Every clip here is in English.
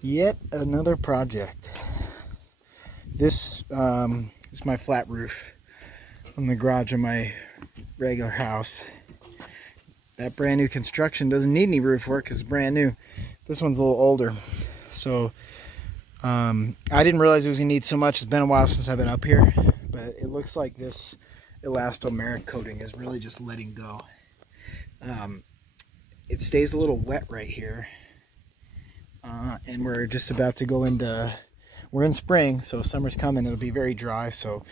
Yet another project. This is my flat roof on the garage of my regular house. That brand new construction doesn't need any roof work because it's brand new. This one's a little older. So I didn't realize it was gonna need so much. It's been a while since I've been up here, but it looks like this elastomeric coating is really just letting go. It stays a little wet right here. And we're just about to go into, we're in spring, so summer's coming. It'll be very dry, so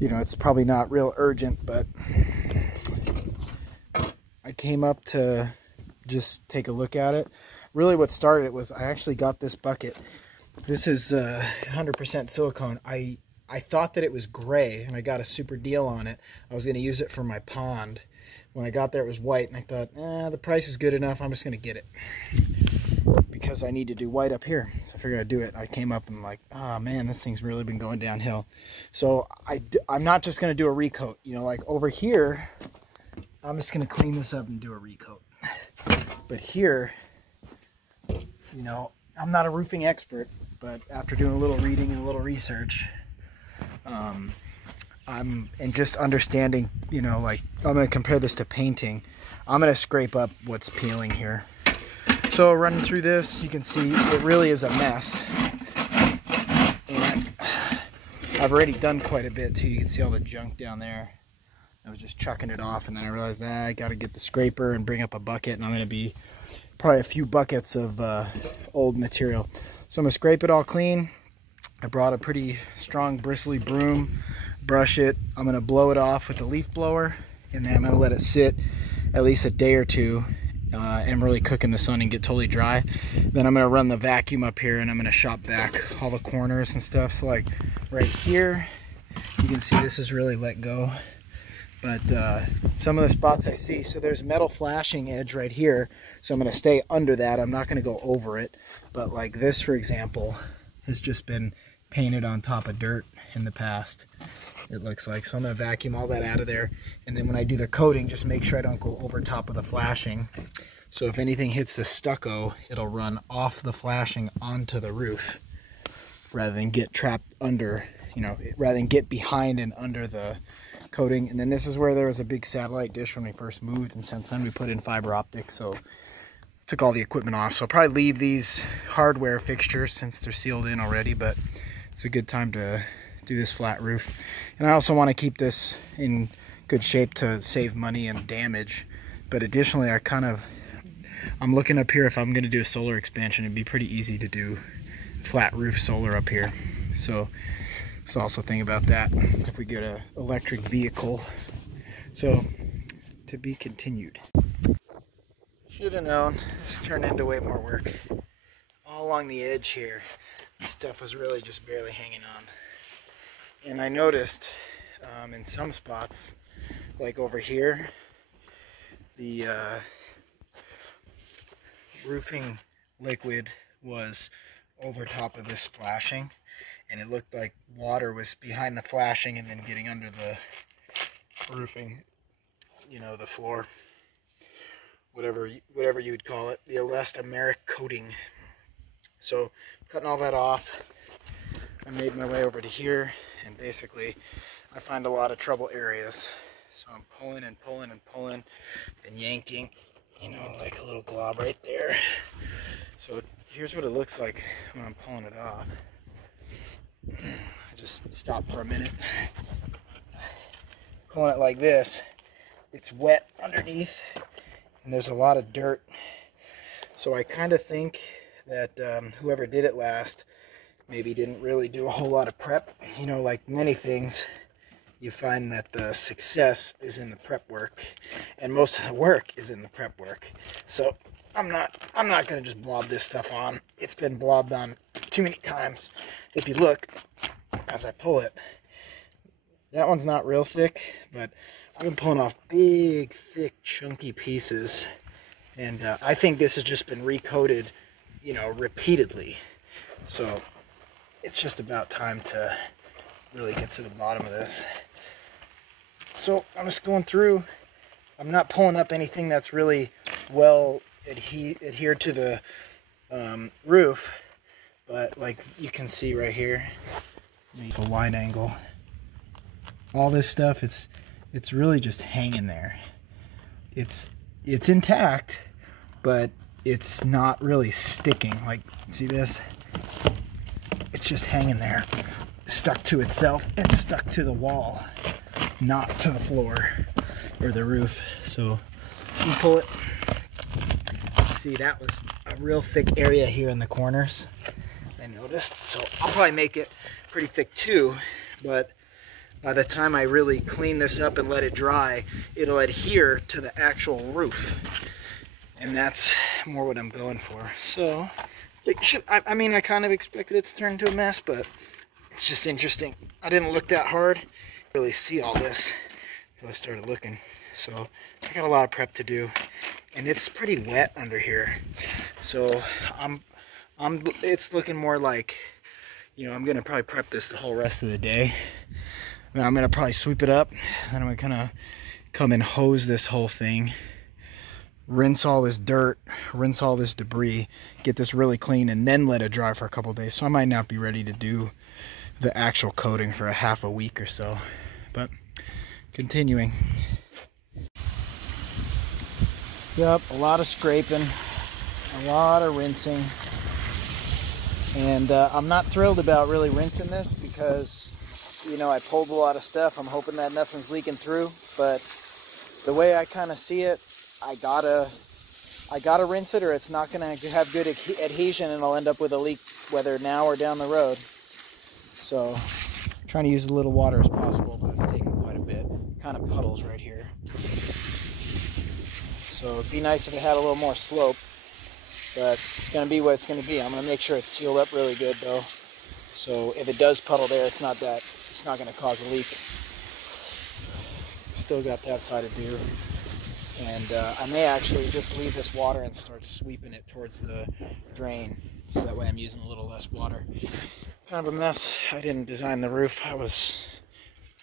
you know it's probably not real urgent, but I came up to just take a look at it. Really what started it was I actually got this bucket. This is 100% silicone. I thought that it was gray and I got a super deal on it. I was going to use it for my pond. When I got there it was white and I thought, the price is good enough, I'm just going to get it. Because I need to do white up here, so I figured I'd do it. I came up and like, oh man, this thing's really been going downhill. So I'm not just going to do a recoat. You know, like over here, I'm just going to clean this up and do a recoat. But here, you know, I'm not a roofing expert, but after doing a little reading and a little research, and just understanding, you know, like I'm going to compare this to painting. I'm going to scrape up what's peeling here. So running through this, you can see it really is a mess. And I've already done quite a bit too. You can see all the junk down there. I was just chucking it off, and then I realized I got to get the scraper and bring up a bucket, and I'm going to be probably a few buckets of old material. So I'm going to scrape it all clean. I brought a pretty strong bristly broom, brush it. I'm going to blow it off with the leaf blower, and then I'm going to let it sit at least a day or two and really cook in the sun and get totally dry. Then I'm going to run the vacuum up here, and I'm going to shop back all the corners and stuff. So like right here, you can see this is really let go. But some of the spots I see, so there's metal flashing edge right here, so I'm going to stay under that. I'm not going to go over it. But like this, for example, has just been painted on top of dirt in the past, it looks like. So I'm going to vacuum all that out of there, and then when I do the coating, just make sure I don't go over top of the flashing. So if anything hits the stucco, it'll run off the flashing onto the roof rather than get trapped under, you know, rather than get behind and under the coating. And then this is where there was a big satellite dish when we first moved, and since then we put in fiber optic, so took all the equipment off. So I'll probably leave these hardware fixtures since they're sealed in already, but it's a good time to do this flat roof. And I also want to keep this in good shape to save money and damage. But additionally, I'm looking up here, if I'm going to do a solar expansion, it'd be pretty easy to do flat roof solar up here. So also think about that if we get an electric vehicle. So to be continued. Should have known this turned into way more work. All along the edge here, this stuff was really just barely hanging on. And I noticed in some spots, like over here, the roofing liquid was over top of this flashing, and it looked like water was behind the flashing and then getting under the roofing, you know, the floor, whatever you would call it, the elastomeric coating. So cutting all that off, I made my way over to here, and basically I find a lot of trouble areas. So I'm pulling and pulling and pulling and yanking, you know, like a little glob right there. So here's what it looks like when I'm pulling it off. I just stop for a minute. Pulling it like this, it's wet underneath and there's a lot of dirt. So I kind of think that whoever did it last maybe didn't really do a whole lot of prep. You know, like many things, you find that the success is in the prep work, and most of the work is in the prep work. So I'm not going to just blob this stuff on. It's been blobbed on too many times. If you look as I pull it, that one's not real thick, but I've been pulling off big, thick, chunky pieces, and I think this has just been recoated, you know, repeatedly. So it's just about time to really get to the bottom of this. So I'm just going through. I'm not pulling up anything that's really well adhered to the roof. but like you can see right here, make a wide angle. All this stuff, it's really just hanging there. It's intact, but it's not really sticking. Like, see this? It's just hanging there, stuck to itself and stuck to the wall, not to the floor or the roof. So you pull it. See, that was a real thick area here in the corners, I noticed. So I'll probably make it pretty thick too, but by the time I really clean this up and let it dry, it'll adhere to the actual roof. And that's more what I'm going for. So, I mean, I kind of expected it to turn into a mess, but it's just interesting. I didn't look that hard, really see all this until I started looking. So I got a lot of prep to do, and it's pretty wet under here. So it's looking more like, you know, I'm gonna probably prep this the whole rest of the day. Then I'm gonna probably sweep it up. Then I'm gonna come and hose this whole thing, rinse all this dirt, rinse all this debris, get this really clean, and then let it dry for a couple days. So I might not be ready to do the actual coating for a half a week or so, but continuing. Yep, a lot of scraping, a lot of rinsing, and I'm not thrilled about really rinsing this because, you know, I pulled a lot of stuff. I'm hoping that nothing's leaking through, but the way I kind of see it, I gotta rinse it, or it's not gonna have good adhesion, and I'll end up with a leak, whether now or down the road. So I'm trying to use as little water as possible, but it's taking quite a bit. Kind of puddles right here. So it'd be nice if it had a little more slope, but it's gonna be what it's gonna be. I'm gonna make sure it's sealed up really good though. So if it does puddle there, it's not gonna cause a leak. Still got that side to do. And I may actually just leave this water and start sweeping it towards the drain, so that way I'm using a little less water. Kind of a mess. I didn't design the roof. I was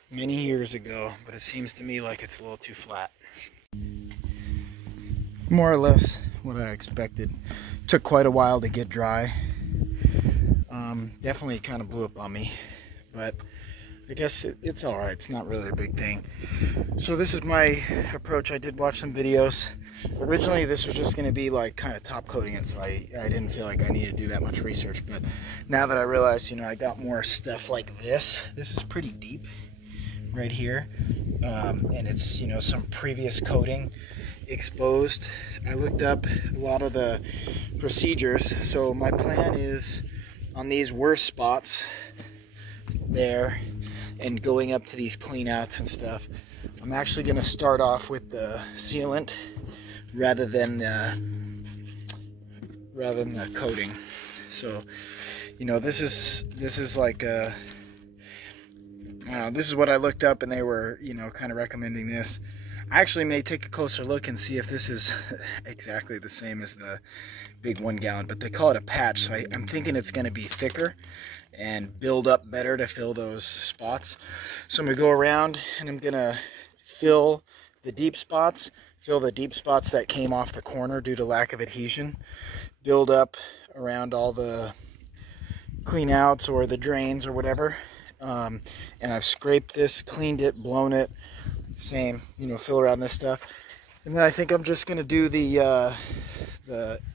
many years ago, but it seems to me like it's a little too flat. More or less what I expected. Took quite a while to get dry. Definitely kind of blew up on me, but I guess it's all right. It's not really a big thing. So this is my approach. I did watch some videos. Originally this was just going to be like kind of top coating it, so I didn't feel like I needed to do that much research, but now that I realized, you know, I got more stuff like this. This is pretty deep right here, and it's, you know, some previous coating exposed. I looked up a lot of the procedures. So my plan is on these worst spots there and going up to these clean outs and stuff, I'm actually going to start off with the sealant rather than the coating. So, you know, this is like a, I don't know, this is what I looked up, and they were, you know, kind of recommending this. I actually may take a closer look and see if this is exactly the same as the big 1 gallon, but they call it a patch, so I'm thinking it's going to be thicker and build up better to fill those spots. So I'm going to go around and I'm going to fill the deep spots that came off the corner due to lack of adhesion, build up around all the clean outs or the drains or whatever, and I've scraped this, cleaned it, blown it, same, you know, fill around this stuff. And then I think I'm just going to do the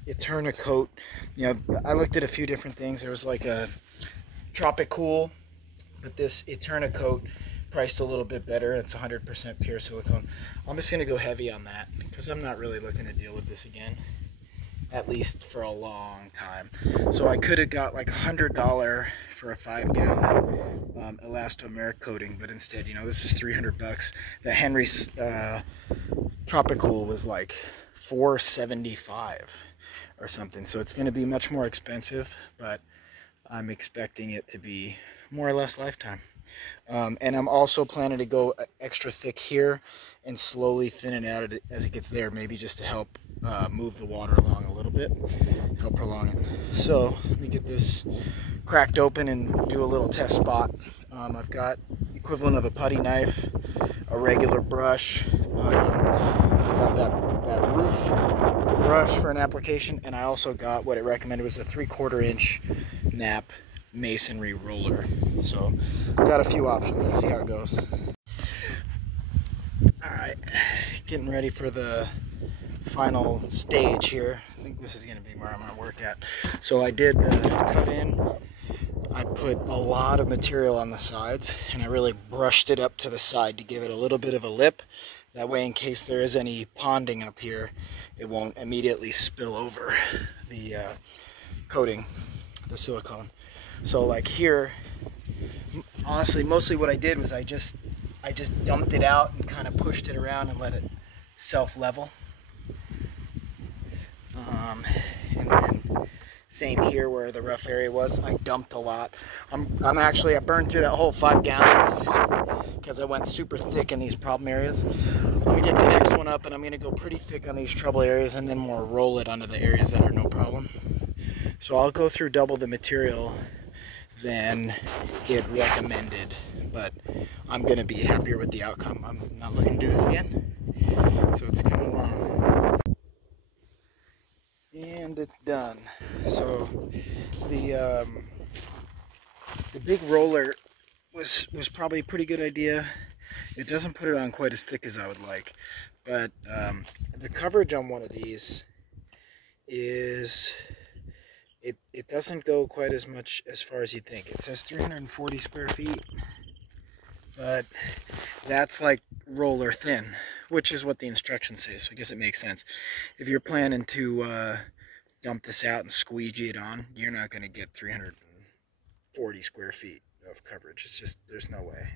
Eterna coat. You know, I looked at a few different things. There was like a tropi-cool, but this Eterna coat priced a little bit better. It's 100% pure silicone. I'm just going to go heavy on that because I'm not really looking to deal with this again, at least for a long time. So I could have got like $100 for a 5 gallon elastomeric coating, but instead, you know, this is $300. The Henry's tropi-cool was like $475 or something, so it's going to be much more expensive, but I'm expecting it to be more or less lifetime. And I'm also planning to go extra thick here and slowly thin it out as it gets there, maybe just to help move the water along a little bit, help prolong it. So let me get this cracked open and do a little test spot. I've got equivalent of a putty knife, a regular brush, I got that roof brush for an application, and I also got what it recommended was a 3/4 inch nap masonry roller. So got a few options. Let's see how it goes. Alright, getting ready for the final stage here. I think this is going to be where I'm going to work at. So I did the cut in. I put a lot of material on the sides, and I really brushed it up to the side to give it a little bit of a lip. That way, in case there is any ponding up here, it won't immediately spill over the coating, the silicone. So like here, honestly, mostly what I did was I just dumped it out and kind of pushed it around and let it self-level. And then same here where the rough area was, I dumped a lot. I burned through that whole 5 gallons because I went super thick in these problem areas. I'm gonna get the next one up and I'm gonna go pretty thick on these trouble areas and then more roll it onto the areas that are no problem. So I'll go through double the material than it recommended, but I'm gonna be happier with the outcome. I'm not looking to do this again, so it's coming along. And it's done. So the big roller was probably a pretty good idea. It doesn't put it on quite as thick as I would like, but the coverage on one of these is it doesn't go quite as much as far as you'd think. It says 340 square feet, but that's like roller thin, which is what the instructions say, so I guess it makes sense. If you're planning to dump this out and squeegee it on, you're not going to get 340 square feet of coverage. It's just, there's no way.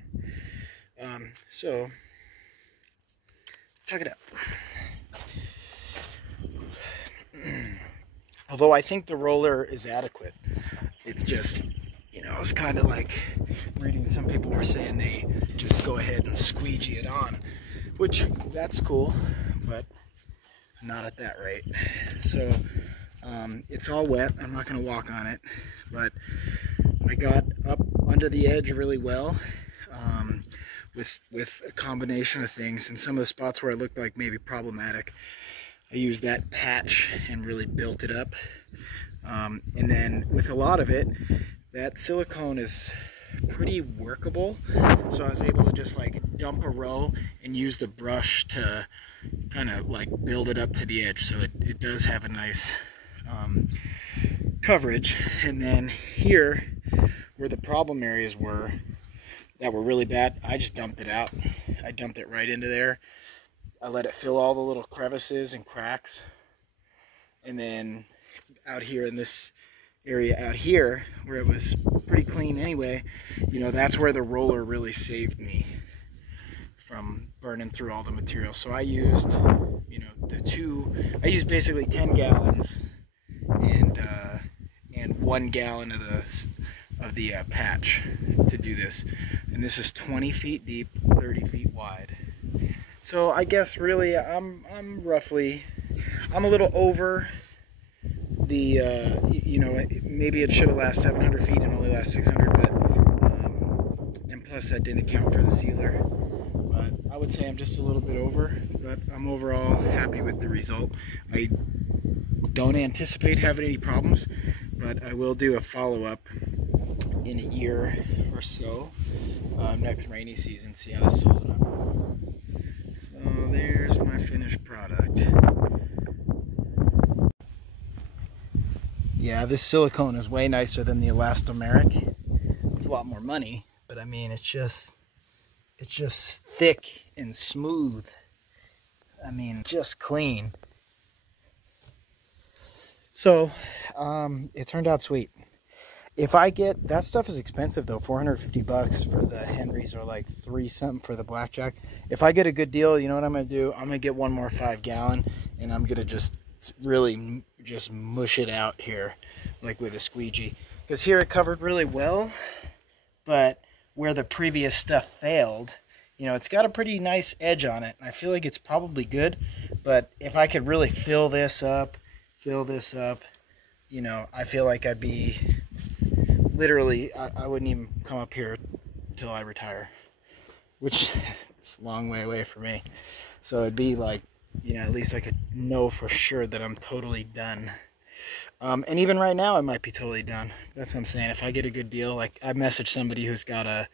So, check it out. Although I think the roller is adequate, it's just, you know, it's kind of like reading some people were saying they just go ahead and squeegee it on, which that's cool, but not at that rate. So it's all wet. I'm not going to walk on it, but I got up under the edge really well with a combination of things, and some of the spots where it looked like maybe problematic, I used that patch and really built it up. And then with a lot of it, that silicone is pretty workable, so I was able to just like dump a row and use the brush to kind of like build it up to the edge, so it does have a nice coverage. And then here where the problem areas were that were really bad, I just dumped it out. I dumped it right into there. I let it fill all the little crevices and cracks, and then out here in this area out here where it was pretty clean anyway, you know, that's where the roller really saved me from burning through all the material. So I used, you know, I used basically 10 gallons and 1 gallon of the patch to do this, and this is 20 feet deep, 30 feet wide. So I guess really I'm a little over the you know, maybe it should have lasted 700 feet and only last 600, but and plus that didn't account for the sealer. But I would say I'm just a little bit over, but I'm overall happy with the result. I don't anticipate having any problems, but I will do a follow-up in a year or so, next rainy season, see how this is holding up. So there's my finished product. Yeah, this silicone is way nicer than the elastomeric. It's a lot more money, but I mean, it's just thick and smooth. I mean, just clean. So, it turned out sweet. If I get, that stuff is expensive though, 450 bucks for the Henrys, or like 3 something for the blackjack. If I get a good deal, you know what I'm gonna do? I'm gonna get one more 5 gallon and I'm gonna just really just mush it out here, like with a squeegee. Because here it covered really well, but where the previous stuff failed, you know, it's got a pretty nice edge on it. I feel like it's probably good, but if I could really fill this up, you know, I feel like I'd be literally, I wouldn't even come up here till I retire, which is a long way away for me. So it'd be like, you know, at least I could know for sure that I'm totally done. And even right now, it might be totally done. That's what I'm saying. If I get a good deal, like I messaged somebody who's got a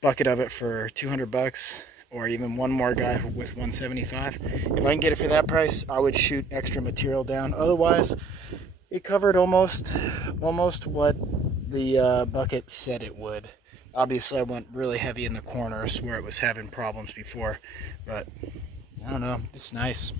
bucket of it for 200 bucks, or even one more guy with 175. If I can get it for that price, I would shoot extra material down. Otherwise, it covered almost what the bucket said it would. Obviously, I went really heavy in the corners where it was having problems before, but I don't know. It's nice.